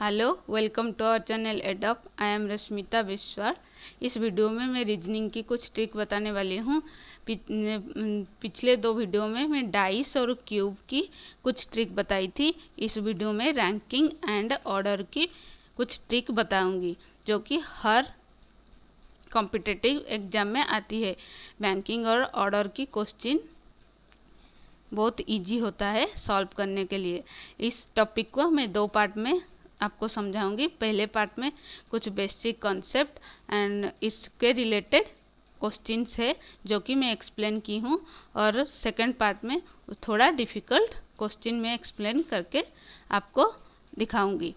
Hello, welcome to our channel EdUp. I am Rashmita Vishwas. इस video में मैं रीजनिंग की कुछ ट्रिक बताने वाली हूँ। पिछले दो वीडियो में मैं डाइस और क्यूब की कुछ ट्रिक बताई थी। इस वीडियो में रैंकिंग एंड ऑर्डर की कुछ ट्रिक बताऊंगी जो कि हर कॉम्पिटिटिव एग्जाम में आती है। बैंकिंग और ऑर्डर की क्वेश्चन बहुत इजी होता है सॉल्व करने के लिए। इस टॉपिक को मैं दो पार्ट में आपको समझाऊंगी। पहले पार्ट में कुछ बेसिक कॉन्सेप्ट एंड इसके रिलेटेड क्वेश्चंस है जो कि मैं एक्सप्लेन की हूँ, और सेकंड पार्ट में थोड़ा डिफ़िकल्ट क्वेश्चन में एक्सप्लेन करके आपको दिखाऊंगी।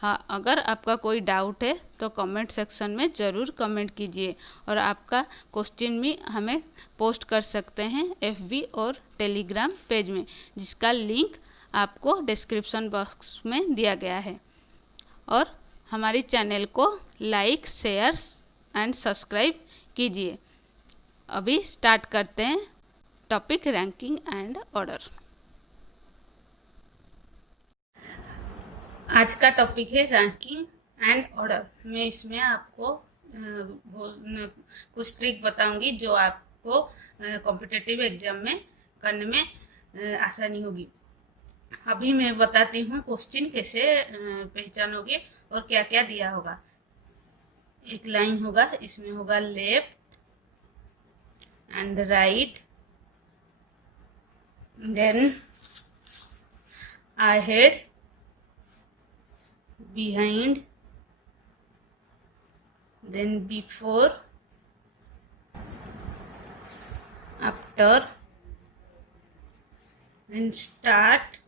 हाँ, अगर आपका कोई डाउट है तो कमेंट सेक्शन में ज़रूर कमेंट कीजिए, और आपका क्वेश्चन भी हमें पोस्ट कर सकते हैं एफबी और टेलीग्राम पेज में, जिसका लिंक आपको डिस्क्रिप्शन बॉक्स में दिया गया है। और हमारी चैनल को लाइक, शेयर एंड सब्सक्राइब कीजिए। अभी स्टार्ट करते हैं टॉपिक रैंकिंग एंड ऑर्डर। आज का टॉपिक है रैंकिंग एंड ऑर्डर। मैं इसमें आपको कुछ ट्रिक बताऊंगी जो आपको कॉम्पिटिटिव एग्जाम में करने में आसानी होगी। अभी मैं बताती हूँ क्वेश्चन कैसे पहचानोगे और क्या क्या दिया होगा। एक लाइन होगा, इसमें होगा left and right, then ahead, behind, then before, after, then start,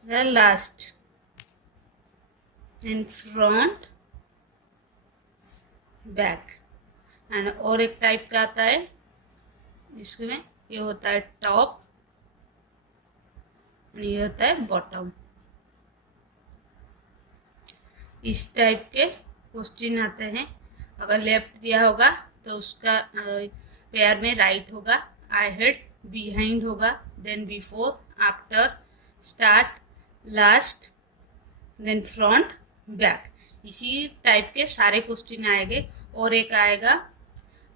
the last, then front, back। And और एक टाइप का आता है, इसमें ये होता है टॉप, ये होता है बॉटम। इस टाइप के क्वेश्चन आते हैं। अगर लेफ्ट दिया होगा तो उसका पेयर में राइट होगा, आई हेड, बिहाइंड होगा, then before, after, start, last, then front, back. इसी टाइप के सारे क्वेश्चन आएंगे। और एक आएगा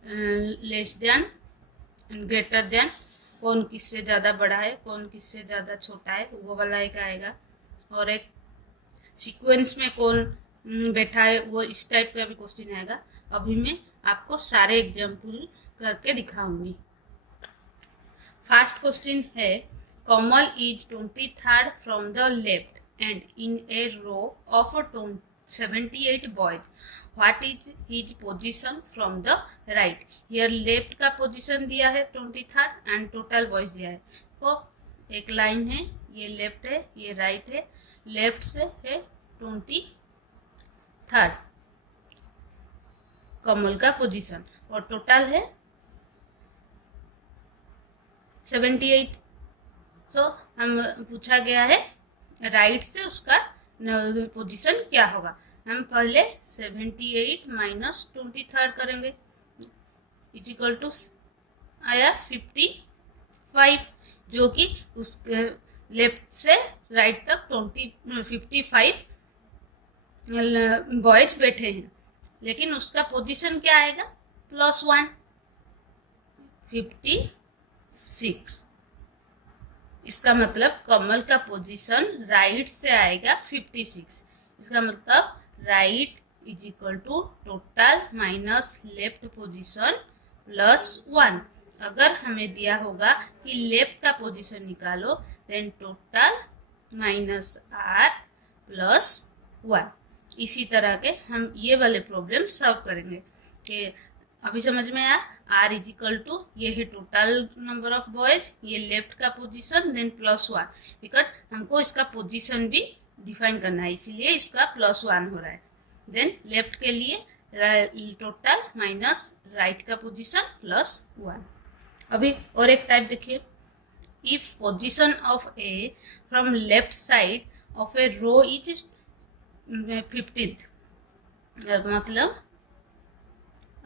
लेस देन, ग्रेटर देन, कौन किससे ज़्यादा बड़ा है, कौन किससे ज़्यादा छोटा है, वो वाला एक आएगा। और एक सीक्वेंस में कौन बैठा है, वो इस टाइप का भी क्वेश्चन आएगा। अभी मैं आपको सारे एग्जाम्पल करके दिखाऊंगी। फर्स्ट क्वेश्चन है, Kamal is 23rd from the left end in a row of 78 boys. What is his position from the right. Here left का पोजीशन दिया है 23rd एंड टोटल बॉयज दिया है। तो एक लाइन है, ये लेफ्ट है, ये राइट है। लेफ्ट से है 23rd कमल का पोजीशन, और टोटल है 78। सो हम पूछा गया है राइट से उसका पोजीशन क्या होगा। हम पहले 78 माइनस 23rd करेंगे, इज इक्वल टू आया 55, जो कि उस लेफ्ट से राइट तक 55 बॉयज बैठे हैं, लेकिन उसका पोजीशन क्या आएगा, +1, 56। इसका मतलब कमल का पोजीशन राइट से आएगा 56। इसका मतलब right is equal to total minus left position +1। अगर हमें दिया होगा कि लेफ्ट का पोजीशन निकालो, देन टोटल माइनस r +1। इसी तरह के हम ये वाले प्रॉब्लम सॉल्व करेंगे। कि अभी समझ में आया, r इज इक्वल टू, ये है टोटल नंबर ऑफ बॉयज, ये लेफ्ट का पोजीशन, देन +1। बिकॉज हमको इसका पोजीशन भी डिफाइन करना है, इसीलिए इसका +1 हो रहा है। देन लेफ्ट के लिए टोटल माइनस राइट का पोजीशन +1। अभी और एक टाइप देखिए, if position of A from left side of a row is 15th। मतलब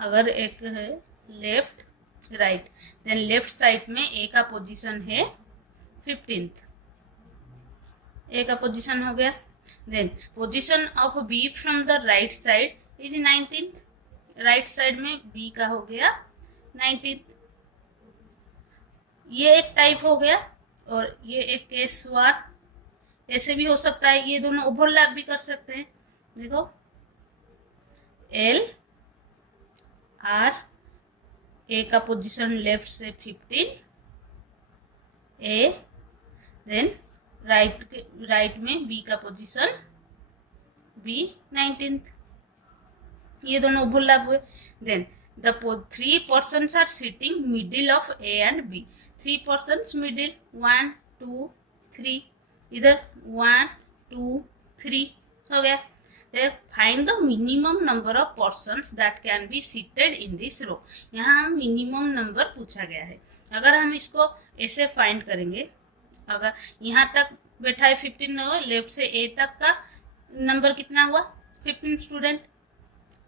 अगर एक है left right, then left side में ए का पोजीशन है 15th। ए का पोजीशन हो गया। Then position of B from the right side is 19th, right side में बी का हो गया 19th। ये एक टाइप हो गया और ये एक केस 1, ऐसे भी हो सकता है, ये दोनों ओवरलैप भी कर सकते हैं। देखो एल आर, ए का पोजीशन लेफ्ट से 15 ए, देन राइट में बी का पोजीशन बी 19th, ये दोनों ओवरलैप हुए। Then the three persons are sitting middle of A and B, 3 persons middle 1 2 3, इधर 1 2 3 हो गया। Find the minimum number of persons that can be seated in this row, यहाँ minimum number पूछा गया है। अगर हम इसको ऐसे फाइंड करेंगे, अगर यहाँ तक बैठा है 15 हो, लेफ्ट से ए तक का नंबर कितना हुआ 15 स्टूडेंट,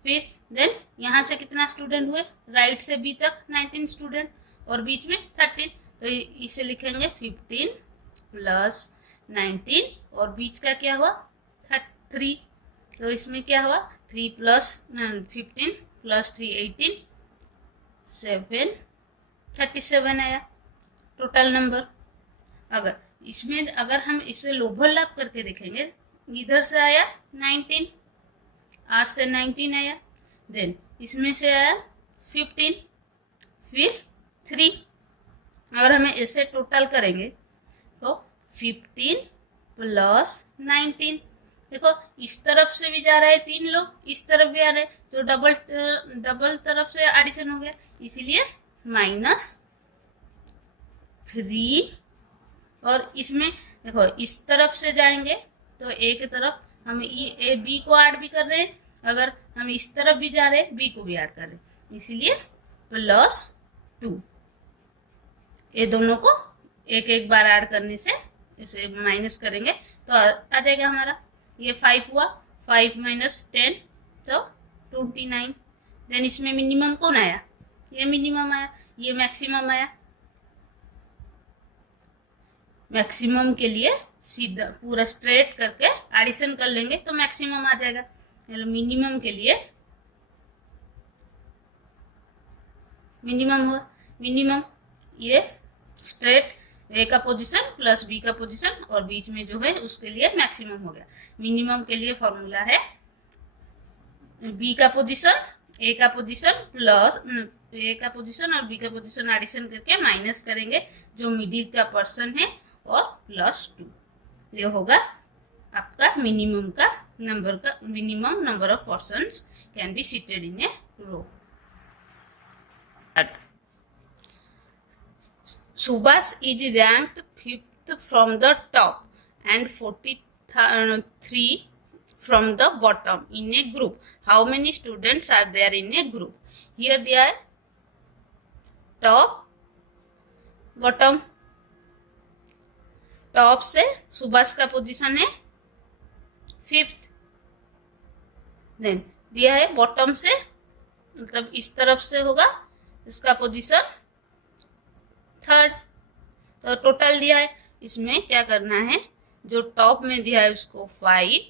फिर देन यहाँ से कितना स्टूडेंट हुए, राइट से बी तक 19 स्टूडेंट और बीच में 13, तो इसे लिखेंगे 15 प्लस 19 और बीच का क्या हुआ 3, तो इसमें क्या हुआ 3 प्लस 15 प्लस 3 18, 7 37 आया टोटल नंबर। अगर हम इसे ओवरलैप करके देखेंगे, इधर से आया 19, 8 से 19 आया, देन इसमें से आया 15 फिर 3। अगर हमें ऐसे टोटल करेंगे तो 15 प्लस 19, देखो इस तरफ से भी जा रहा है 3 लोग, इस तरफ भी आ रहे हैं, तो डबल तरफ से एडिशन हो गया, इसलिए -3। और इसमें देखो इस तरफ से जाएंगे तो ए की तरफ हम ए बी को ऐड भी कर रहे हैं, अगर हम इस तरफ भी जा रहे हैं बी को भी ऐड कर रहे हैं, इसलिए +2। ये दोनों को एक बार ऐड करने से इसे माइनस करेंगे तो आ जाएगा हमारा, ये 5 हुआ, 5 - 10 तो 29। देन इसमें मिनिमम कौन आया, ये मिनिमम आया, ये मैक्सिमम आया। मैक्सिमम के लिए सीधा पूरा स्ट्रेट करके एडिशन कर लेंगे तो मैक्सिमम आ जाएगा। मिनिमम के लिए मिनिमम हुआ, मिनिमम ये स्ट्रेट ए का पोजीशन प्लस बी का पोजीशन और बीच में जो है उसके लिए मैक्सिमम हो गया। मिनिमम के लिए फॉर्मूला है बी का पोजीशन ए का पोजीशन प्लस ए का पोजीशन और बी का पोजीशन एडिशन करके माइनस करेंगे जो मिडिल का पर्सन है और +2, ये होगा आपका minimum number of persons can be seated in a row. Subhas is ranked 5th from the top and 43 from the bottom in a group. How many students are there in a group? Here they are top, bottom. Top से सुभाष का position है 5th, then दिया है bottom से, मतलब इस तरफ से होगा इसका पोजीशन 3rd, तो टोटल दिया है। इसमें क्या करना है, जो टॉप में दिया है उसको 5,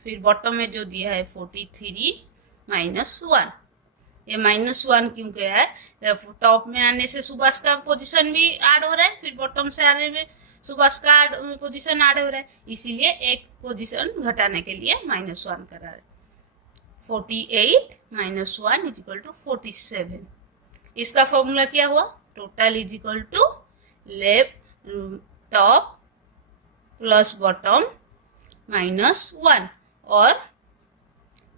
फिर बॉटम में जो दिया है 43 -1। ये -1 क्यों गया है, टॉप में आने से सुभाष का पोजीशन भी ऐड हो रहा है, फिर बॉटम से आने में सुभाष का पोजीशन ऐड हो रहा है, इसीलिए एक पोजीशन घटाने के लिए -1 करा रहा है। 48 - 1 = 47। इसका फॉर्मूला क्या हुआ, total = left top plus bottom -1 और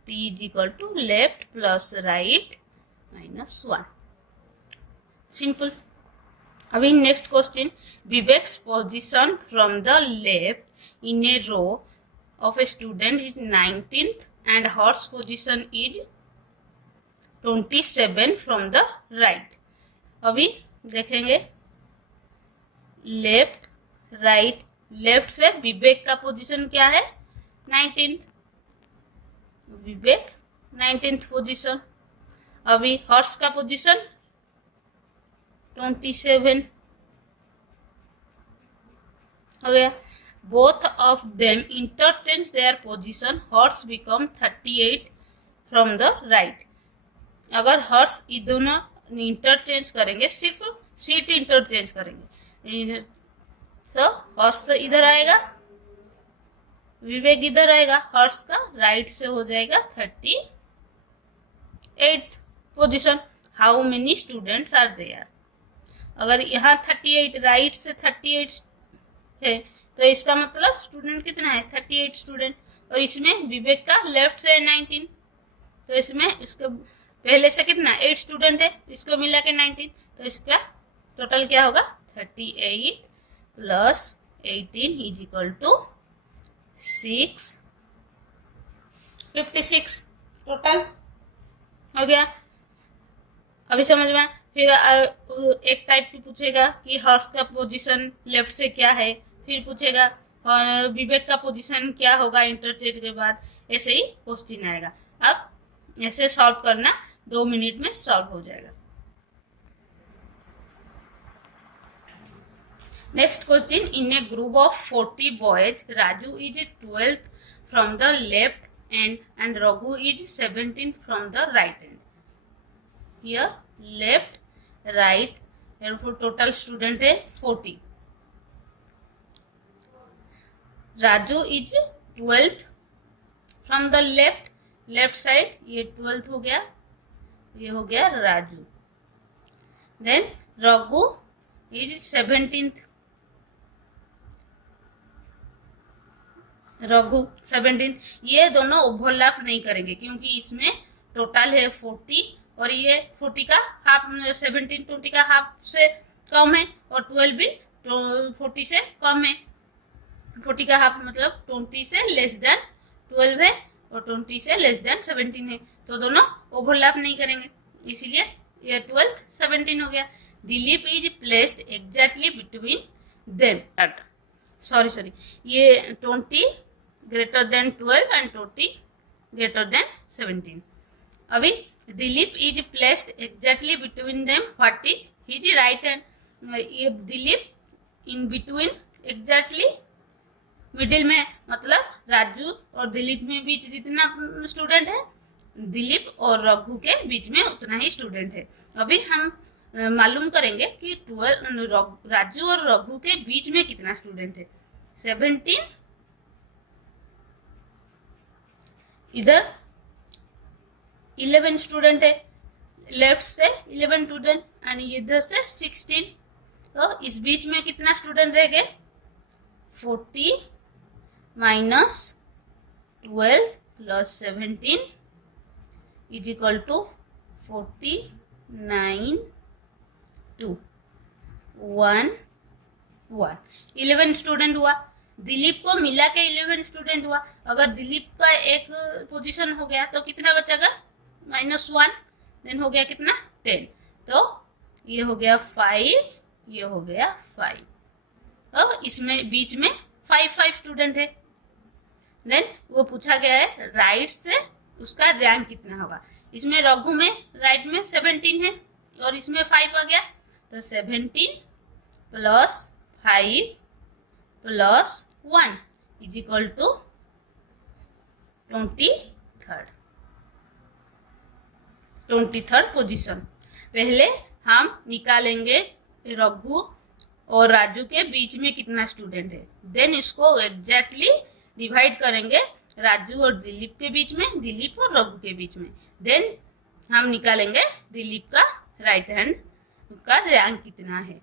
T = left plus right -1। Simple. अभी next question, Vivek's position from the left in a row of a student is 19th and hers position is 27 from the right. अभी देखेंगे left right, left से विवेक का position क्या है 19th, विवेक 19th position. अभी हर्ष का position 27 हो गया। both of them interchange their position, horse become 38 from the right. अगर हॉर्स ये दोनों इंटरचेंज करेंगे, सिर्फ सीट इंटरचेंज करेंगे, सो हॉर्स तो इधर आएगा, विवेक इधर आएगा, हॉर्स का राइट से हो जाएगा 38 position. How many students are there. अगर यहाँ 38 राइट से 38 है तो इसका मतलब स्टूडेंट कितना है, 38 स्टूडेंट. और इसमें विवेक का लेफ्ट से 19, तो इसमें इसके पहले से कितना 8 स्टूडेंट है, इसको मिला के 19, तो इसका टोटल क्या होगा 38 plus 18 is equal to 56 total हो गया. अभी समझ में. फिर एक टाइप की पूछेगा कि हॉर्स का पोजीशन लेफ्ट से क्या है, फिर पूछेगा और विवेक का पोजीशन क्या होगा इंटरचेंज के बाद. ऐसे ही क्वेश्चन आएगा. अब ऐसे सॉल्व करना, 2 मिनट में सॉल्व हो जाएगा. Next question. In a group of 40 boys, Raju is 12th from the left end and Raghu is 17th from the right end. Here left right total student है 40. Raju is 12th from the left side, ये 12th हो गया, ये हो गया Raju. Then Raghu is 17th, Raghu 17. ये दोनों overlap नहीं करेंगे क्योंकि इसमें टोटल है 40 और ये 40 का हाफ, 17 20 का हाफ से कम है और 12 भी 40 से कम है. 40 का हाफ मतलब 20 से लेस देन 12 है और 20 से लेस देन 17 है, तो दोनों ओवरलैप नहीं करेंगे, इसलिए ये 12th 17 हो गया. Dilip is placed exactly between them. Sorry, ये 20 greater than 12 and 20 greater than 17. अभी Dilip is placed exactly between them. What is his right hand. ये Dilip in between exactly middle में, मतलब राजू और दिलीप में बीच जितना स्टूडेंट है, दिलीप और रघु के बीच में उतना ही स्टूडेंट है. अभी हम मालूम करेंगे कि 12 राजू और रघु के बीच में कितना स्टूडेंट है. 17, इधर 11 स्टूडेंट है, लेफ्ट से 11 स्टूडेंट एंड इधर से 16, तो इस बीच में कितना स्टूडेंट रह गए, 40 minus 12 plus 17 is equal to 49 2 1 1. 11 student हुआ. दिलीप को मिला के 11 स्टूडेंट हुआ. अगर दिलीप का एक पोजीशन हो गया तो कितना बचेगा, -1, देन हो गया कितना 10, तो ये हो गया 5, ये हो गया 5, तो इसमें बीच में 5 स्टूडेंट है. देन वो पूछा गया है राइट से उसका रैंक कितना होगा. इसमें रघु में राइट में 17 है और इसमें 5 आ गया, तो 17 plus 5 plus 1 is equal to 23rd position. पहले हम निकालेंगे रघु और राजू के बीच में कितना स्टूडेंट है, देन इसको एग्जैक्टली डिवाइड करेंगे राजू और दिलीप के बीच में, दिलीप और रघु के बीच में. देन हम निकालेंगे दिलीप का राइट हैंड का रैंक कितना है.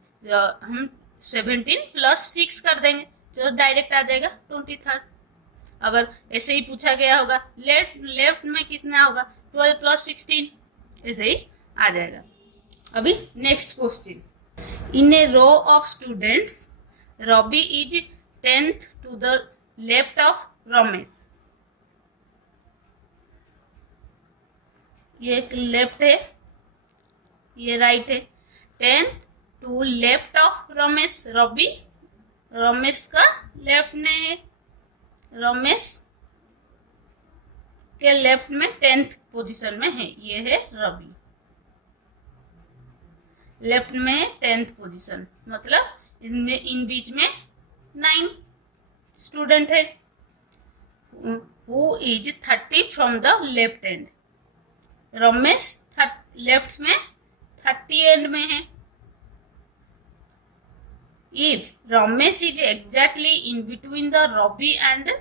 हम 17 प्लस 6 कर देंगे जो डायरेक्ट आ जाएगा 23rd. अगर ऐसे ही पूछा गया होगा लेफ्ट में कितना होगा, 12 प्लस 16, ऐसे ही आ जाएगा. अभी next question. In a row of students, Ravi is 10th to the left of Ramesh. ये एक लेफ्ट है, ये राइट है. 10th to left of Ramesh, Ravi Ramesh का लेफ्ट में है, रमेश के लेफ्ट में 10th पोजीशन में है, ये है रवि. लेफ्ट में 10th पोजीशन मतलब इसमें इन बीच में 9 स्टूडेंट है, who is 30 from the left and. Ramesh left में 30 एंड में है। If Ramesh is exactly in between the Ravi and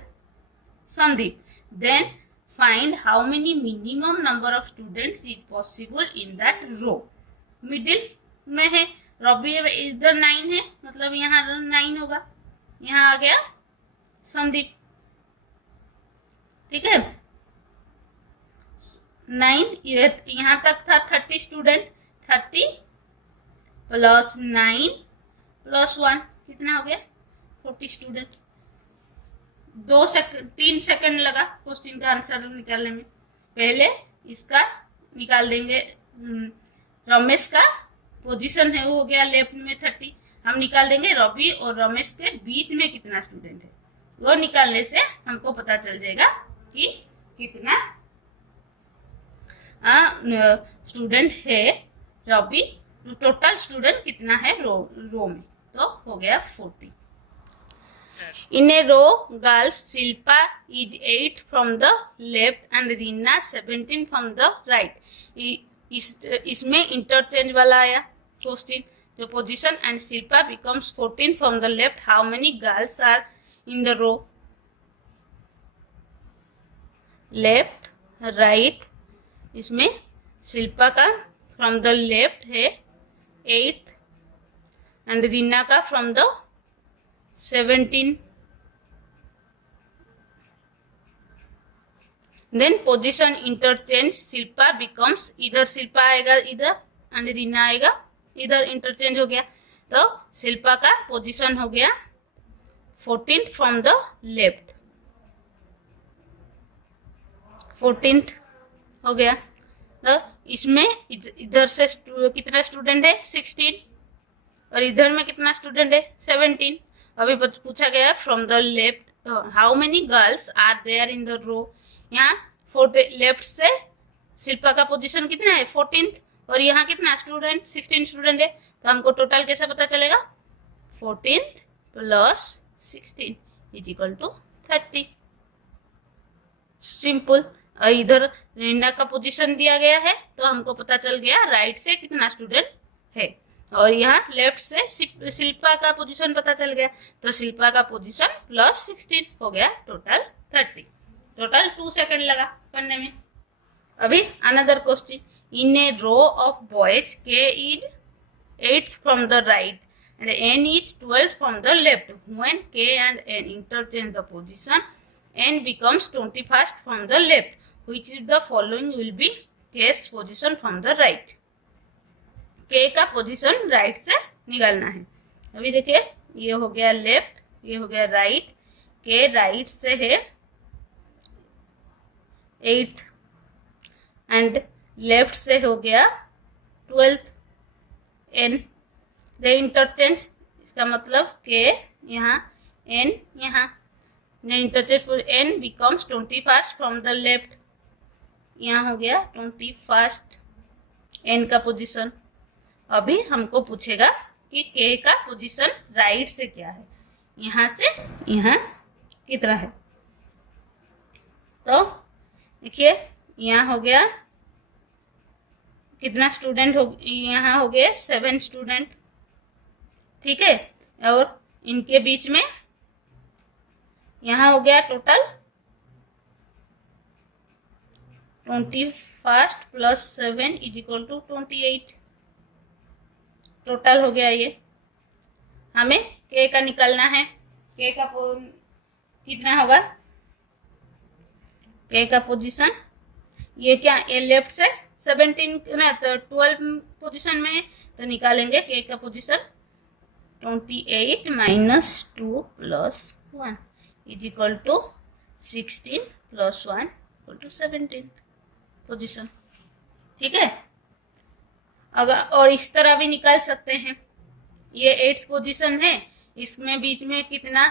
Sandeep, then find how many minimum number of students is possible in that row. Middle में है, रवि इधर 9 है, मतलब यहाँ 9 होगा, यहाँ आ गया संदीप। ठीक है, 9 यहाँ तक था 30 स्टूडेंट, 30 प्लस 9 प्लस 1 कितना हो गया 40 स्टूडेंट। 3 सेकंड लगा क्वेश्चन का आंसर निकालने में। पहले इसका निकाल देंगे, रमेश का पोजीशन है वो हो गया लेफ्ट में 30, हम निकाल देंगे रवि और रमेश के बीच में कितना स्टूडेंट है, वो निकालने से हमको पता चल जाएगा कि कितना स्टूडेंट है रवि, टोटल स्टूडेंट कितना है रो में, तो हो गया 40। In a row, girls Shilpa is 8 from the left and Reena 17 from the right. इसमें इंटरचेंज वाला आया क्वेश्चन, जो position and Shilpa becomes 14 from the left. How many girls are in the row? Left right, इसमें शिल्पा का from the left है 8 and Reena का from the 17. Then position interchange, Shilpa becomes, इधर शिल्पा आएगा इधर एंड रीना आएगा इधर, इंटरचेंज हो गया, तो शिल्पा का पोजीशन हो गया 14th from the left, 14th हो गया। तो इसमें इधर से कितना स्टूडेंट है 16 और इधर में कितना स्टूडेंट है 17। अभी पूछा गया from the left how many girls are there in the row. यहाँ लेफ्ट से शिल्पा का पोजीशन कितना है 14th और यहाँ कितना स्टूडेंट 16 स्टूडेंट है, तो हमको टोटल कैसे पता चलेगा 14th plus 16 is equal to 30। Simple. इधर रीना का पोजीशन दिया गया है तो हमको पता चल गया राइट से कितना स्टूडेंट है, और यहाँ लेफ्ट से शिल्पा का पोजीशन पता चल गया, तो शिल्पा का पोजीशन प्लस 16 हो गया, टोटल 30। टोटल 2 सेकंड लगा करने में। अभी another question, in a row of boys K is 8th from the right and n is 12th from the left. When k and n interchange the position, n becomes 21st from the left. Which is the following will be k's position from the right? k का position right से निकालना है। अभी देखिए ये हो गया left, ये हो गया राइट, k राइट से है 8th एंड लेफ्ट से हो गया 12th। n दे इंटरचेंज, इसका मतलब के यहाँ n यहाँ interchange, n becomes 21st from the left, यहाँ हो गया 21st n का पोजीशन। अभी हमको पूछेगा कि k का पोजीशन राइट से क्या है, यहाँ से यहाँ कितना है, तो देखिए यहाँ हो गया कितना स्टूडेंट हो, यहाँ हो गए 7 स्टूडेंट, ठीक है, और इनके बीच में यहाँ हो गया total 21st plus 7 is equal to 28, total हो गया। ये हमें के का निकालना है, के का कितना होगा, के का पोजीशन ये क्या, ये लेफ्ट से 17 ना तो 12 पोजीशन में है, तो निकालेंगे के का position 28 minus 2 plus 1 is equal to 16 plus 1 equal to 17 position, ठीक है। अगर और इस तरह भी निकाल सकते हैं, ये 8th पोजीशन है, इसमें बीच में कितना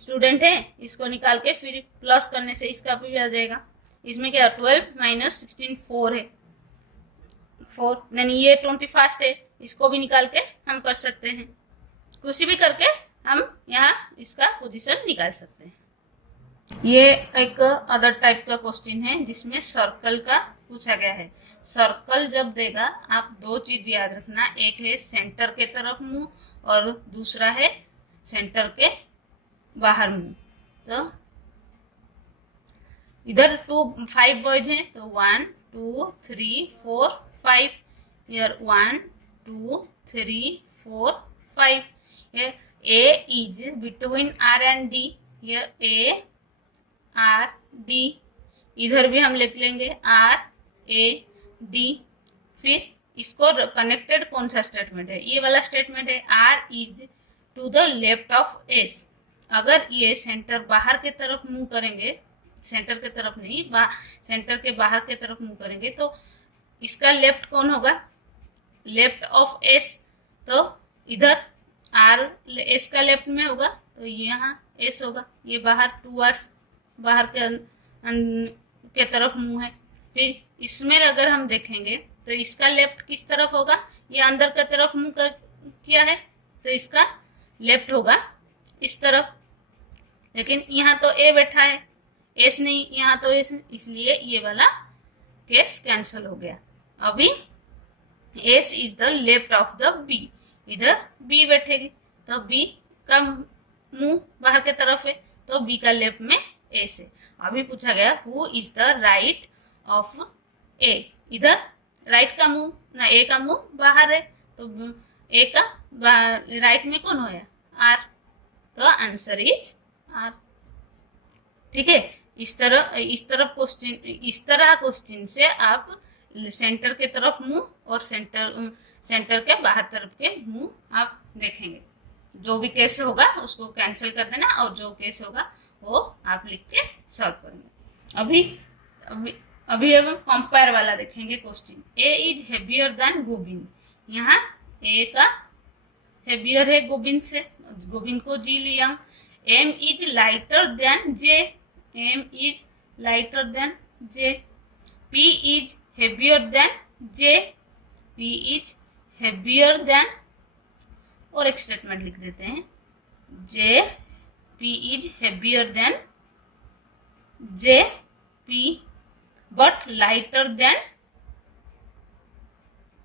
स्टूडेंट है इसको निकाल के फिर प्लस करने से इसका भी आ जाएगा। इसमें क्या 12 माइनस 16 4 है, 4 देन ये 21st है, इसको भी निकाल के हम कर सकते हैं, कुछ भी करके हम यहाँ इसका पोजीशन निकाल सकते हैं। ये एक अदर टाइप का क्वेश्चन है जिसमें सर्कल का पूछा गया है। सर्कल जब देगा आप दो चीज याद रखना, एक है सेंटर के तरफ मुंह और दूसरा है सेंटर के बाहर मुंह। तो इधर 5 बॉयज हैं तो 1 2 3 4 5, here 1 2 3 4 5, here A is between R and D, here A R D, इधर भी हम लिख लेंगे R A D। फिर इसको कनेक्टेड कौन सा स्टेटमेंट है, ये वाला स्टेटमेंट है R is to the left of S। अगर ये सेंटर बाहर के तरफ मूव करेंगे, सेंटर के तरफ नहीं, सेंटर के बाहर के तरफ मूव करेंगे तो इसका लेफ्ट कौन होगा, लेफ्ट ऑफ एस। तो इधर आर एस का लेफ्ट में होगा तो यहाँ एस होगा, ये बाहर टूवर्ड्स बाहर के तरफ मुंह है। फिर इसमें अगर हम देखेंगे तो इसका लेफ्ट किस तरफ होगा, ये अंदर की तरफ मुंह किया है तो इसका लेफ्ट होगा इस तरफ। लेकिन यहाँ तो ए बैठा है, एस नहीं, यहाँ तो एस, इसलिए ये वाला केस कैंसिल हो गया। अभी S is the left of the B, इधर बी बैठेगी तो बी का मुंह बाहर के तरफ है तो बी का लेफ्ट में एस है। अभी पूछा गया who is the right of A, इधर राइट का मुंह ना, ए का मुंह बाहर है तो ए का राइट में कौन होया, आर, तो आंसर इज आर। ठीक है, इस तरह क्वेश्चन से आप सेंटर के तरफ मुंह और सेंटर के बाहर तरफ के मुंह आप देखेंगे। जो भी केस होगा उसको कैंसिल कर देना और जो केस होगा वो आप लिख के सॉल्व करेंगे। अभी हम कंपेयर वाला देखेंगे question. A is heavier than Govind, यहाँ ए का हेवियर है गोविंद से, गोविंद को जी लिया। M is lighter than J, M is lighter than J. P is heavier than J, P is heavier than, और एक स्टेटमेंट लिख देते हैं, J P is heavier than J P but lighter than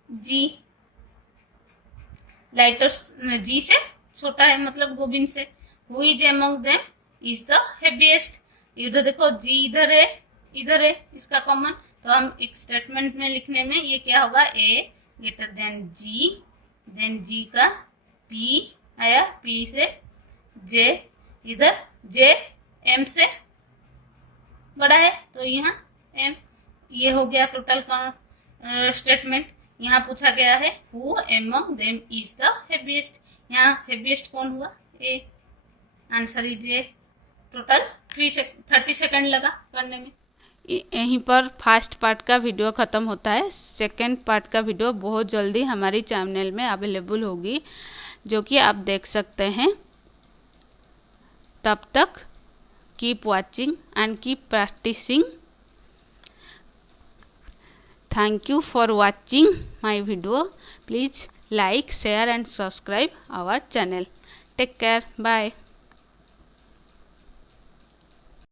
G. Lighter G से छोटा है मतलब गोविंद से। Who is among them is the heaviest, इधर देखो जी इधर है इसका कॉमन, तो हम एक स्टेटमेंट में लिखने में ये क्या होगा, ए ग्रेटर देन जी का पी आया, पी से जे, इधर जे एम से बड़ा है तो यहाँ एम, ये हो गया टोटल स्टेटमेंट। यहाँ पूछा गया है who among them is the heaviest, यहाँ हेवीएस्ट कौन हुआ, A, answer is A. Total 30 second लगा करने में। यहीं पर फर्स्ट पार्ट का वीडियो ख़त्म होता है। सेकंड पार्ट का वीडियो बहुत जल्दी हमारी चैनल में अवेलेबल होगी जो कि आप देख सकते हैं। तब तक keep watching and keep practising. Thank you for watching my video. Please like, share and subscribe our channel. Take care. Bye.